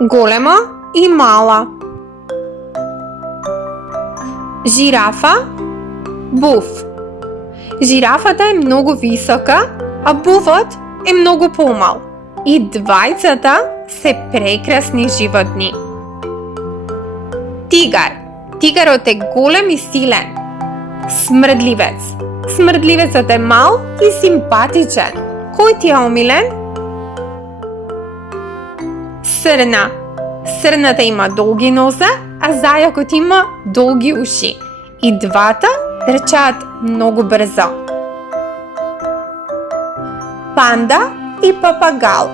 голема и мала. Жирафа, буф. Жирафата е многу висока, а буфот е многу помал. И двајцата се прекрасни животни. Тигар. Тигарот е голем и силен. Смрдливец. Смрдливецот е мал и симпатичен. Кој ти е омилен? Срна. Срната има долги нозе, а зајакот има долги уши. И двата трчаат многу брзо. Панда и папагал.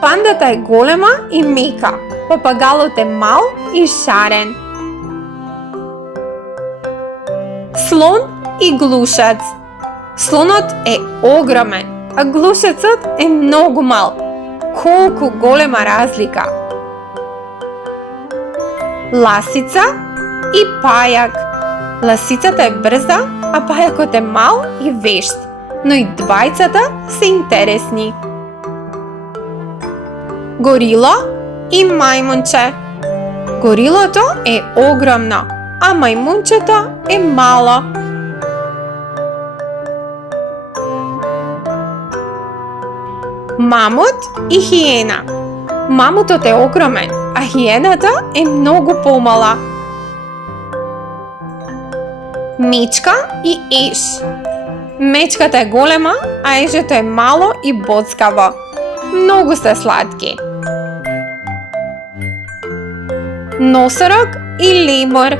Пандата е голема и мека. Папагалот е мал и шарен. Слон и глушец. Слонот е огромен, а глушецот е многу мал. Колку голема разлика! Ласица и пајак. Ласицата е брза, а пајакот е мал и вешт, но и двајцата се интересни. Горила и мајмунче. Горилото е огромно, а мајмунчето е мало. Мамут и хиена. Мамутот е огромен, а хиената е многу помала. Мечка и еж. Мечката е голема, а ежето е мало и боцкаво. Многу се сладки. Носорог и лемур.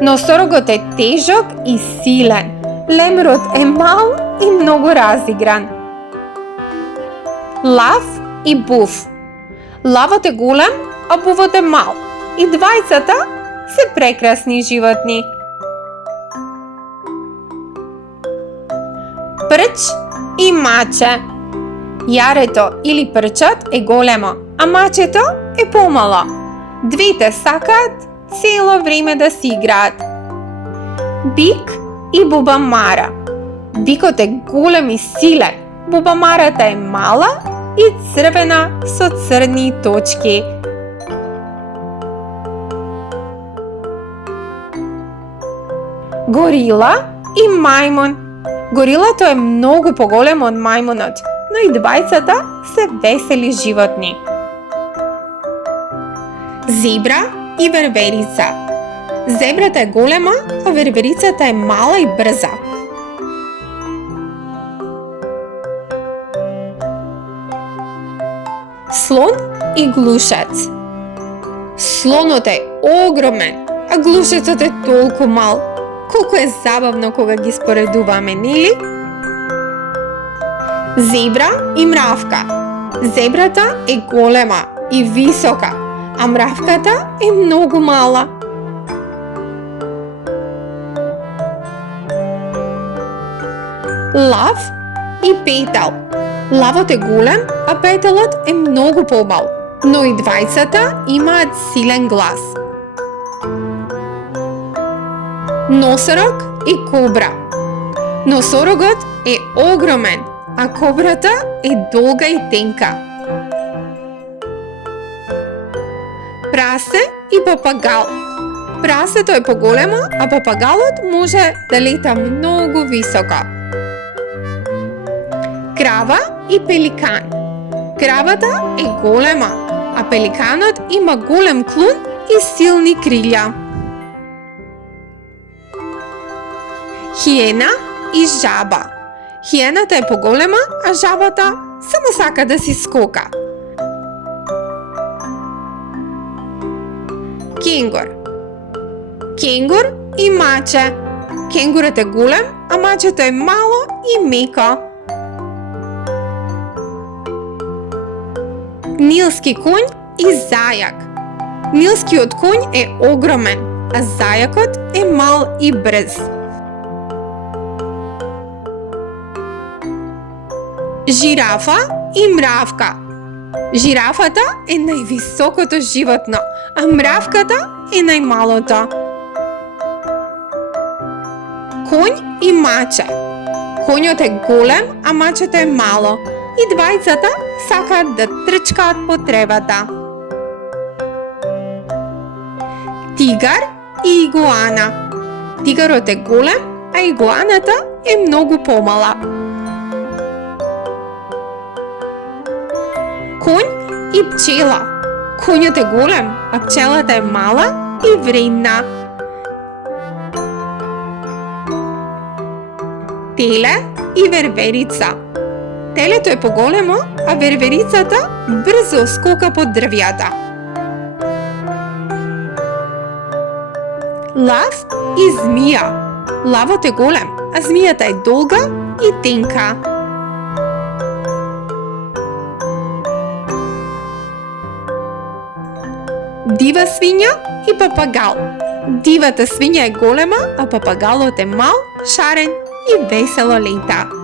Носорогот е тежок и силен. Лемурот е мал и многу разигран. Лав и буф. Лавот е голем, а буфот е мал. И двајцата се прекрасни животни. Прч и маче. Јарето или прчот е големо, а мачето е помало. Двете сакаат цело време да си играат. Бик и бубамара. Бикот е голем и силен. Бубамарата е мала и црвена со црни точки. Горила и мајмун. Горилото е многу поголемо од мајмунот, но и двајцата се весели животни. Зебра и верверица. Зебрата е голема, а верверицата е мала и брза. Слон и глушец. Слонот е огромен, а глушецот е толку мал. Колку е забавно кога ги споредуваме, нели? Зебра и мравка. Зебрата е голема и висока, а мравката е многу мала. Лав и петал. Лавот е голем, а петалот е многу помал, но и двајцата имаат силен глас. Носорог и кобра. Носорогот е огромен, а кобрата е долга и тенка. Прасе и папагал. Прасето е поголемо, а папагалот може да лета многу високо. Крава и пеликан. Кравата е голема, а пеликанот има голем клун и силни крилја. Хиена и жаба. Хиената е поголема, а жабата само сака да си скока. Кенгур. Кенгур и маче. Кенгурот е голем, а мачето е мало и меко. Нилски конј и зајак. Нилскиот конј е огромен, а зајакот е мал и брз. Жирафа и мравка. Жирафата е највисокото животно, а мравката е најмалото. Конј и маче. Конјот е голем, а мачето е мало. И двајцата сакаат да трчкаат по тревата. Тигар и игуана. Тигарот е голем, а игуаната е многу помала. Конј и пчела. Конјот е голем, а пчелата е мала и вредна. Теле и верверица. Телето е поголемо, а верверицата брзо скока по дрвјата. Лав и змија. Лавот е голем, а змијата е долга и тенка. Дива свиња и папагал. Дивата свиња е голема, а папагалот е мал, шарен и весело лета.